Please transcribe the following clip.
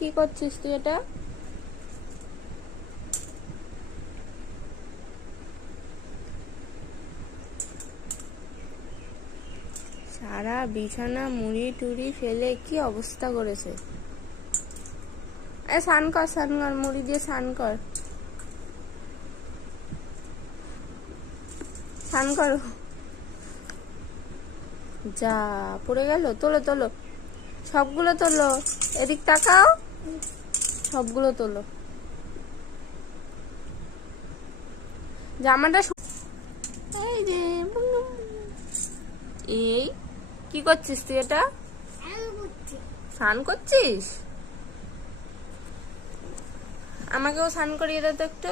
কি করছিস তুই এটা? সারা বিছানা মুড়ি টুড়ি ফেলে কি অবস্থা করেছে। স্নান কর, স্নান কর, মুড়ি দিয়ে স্নান কর, স্নান করো। যা পড়ে গেল, তোলো তোলো, সবগুলো তোলো, এদিক তাকাও, সবগুলো তোলো। জামাটা এই রে, এই কি করছিস তুই এটা? স্নান করছিস? আমাকেও স্নান করিয়ে দে তো একটু।